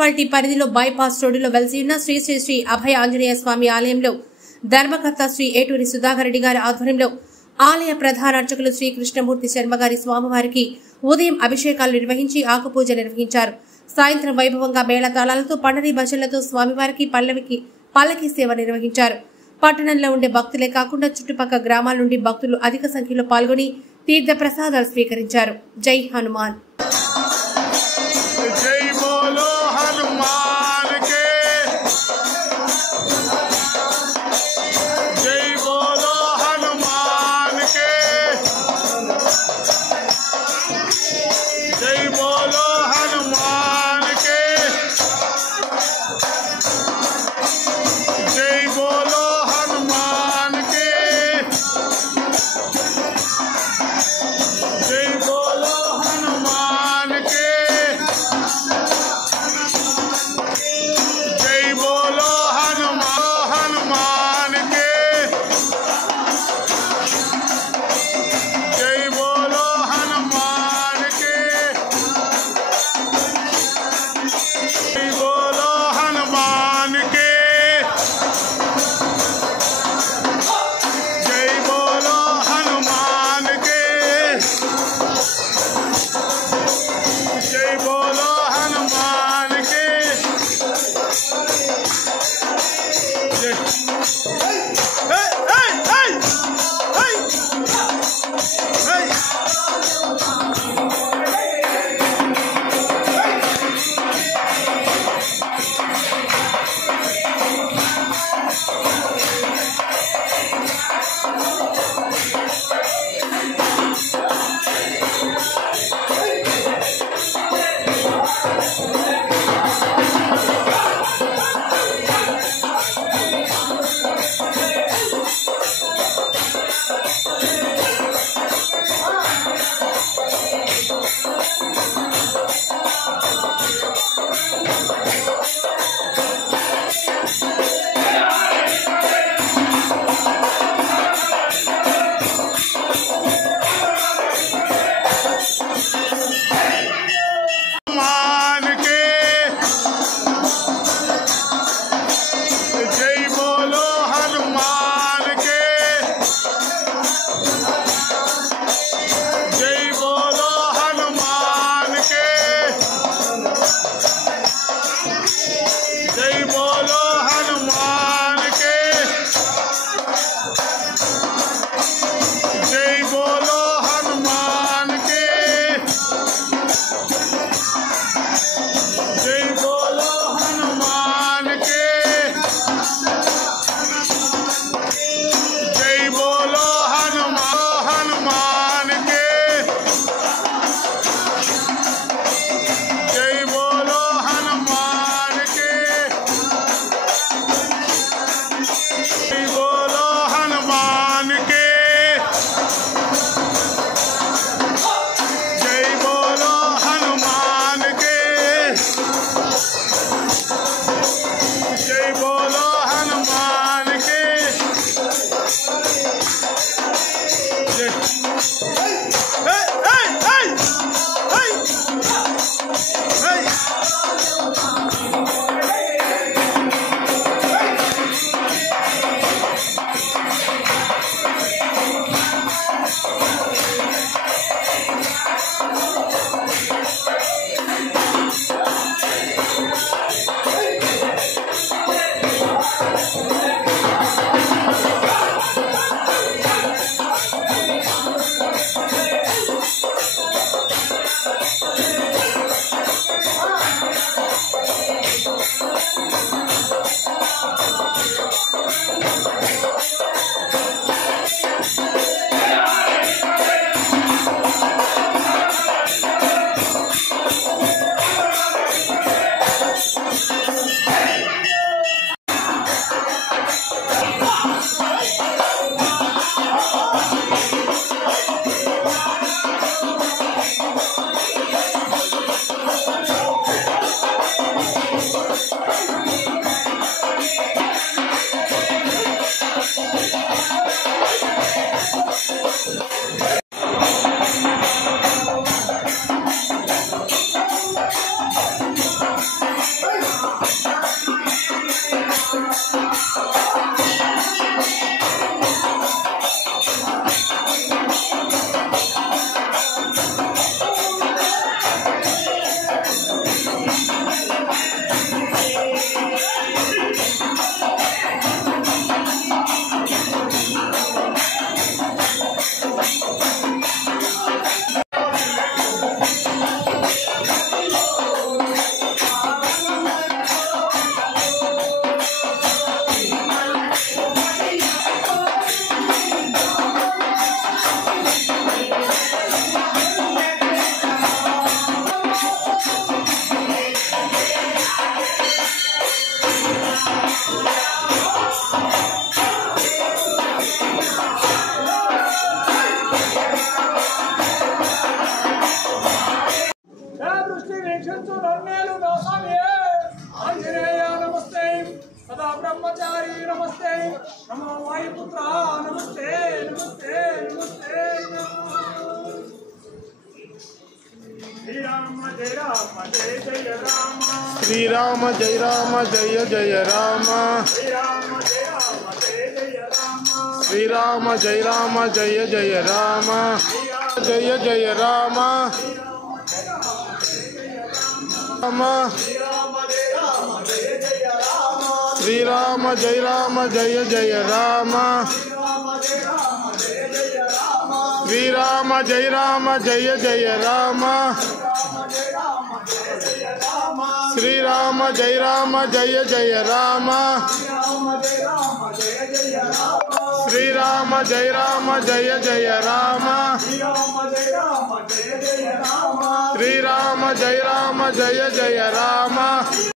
Municipality పరిధిలో bypass రోడ్డులో వెలిసి ఉన్న శ్రీ శ్రీ శ్రీ అభయ ఆంజనేయ స్వామి ఆలయంలో ధర్మకర్త శ్రీ ఏటూరి సుధాకర్ రెడ్డి గారి ఆధ్వర్యంలో ఆలయ ప్రధాన అర్చకులు శ్రీ కృష్ణమూర్తి శర్మ గారి స్వామివారికి ఉదయం అభిషేకాలు నిర్వహించి ఆకుపూజ నిర్వహించారు. సాయంత్రం వైభవంగా మేళతాళాలతో పండరి భజనలతో స్వామివారికి పల్లకి సేవ నిర్వహించారు. పట్టణంలో ఉండే భక్తులే కాకుండా చుట్టుపక్కల గ్రామాల నుండి భక్తులు అధిక సంఖ్యలో పాల్గొని తీర్థ ప్రసాదాలు స్వీకరించారు. జై హనుమాన్. नमस्ते नमो वायुपुत्र नमस्ते नमस्ते नमस्ते श्री राम जय जय राम श्री राम जय जय राम श्री राम जय जय राम श्री राम जय जय राम जय जय राम श्री राम जय जय राम श्री राम जय जय राम श्री राम जय जय राम श्री राम जय जय राम श्री राम जय जय राम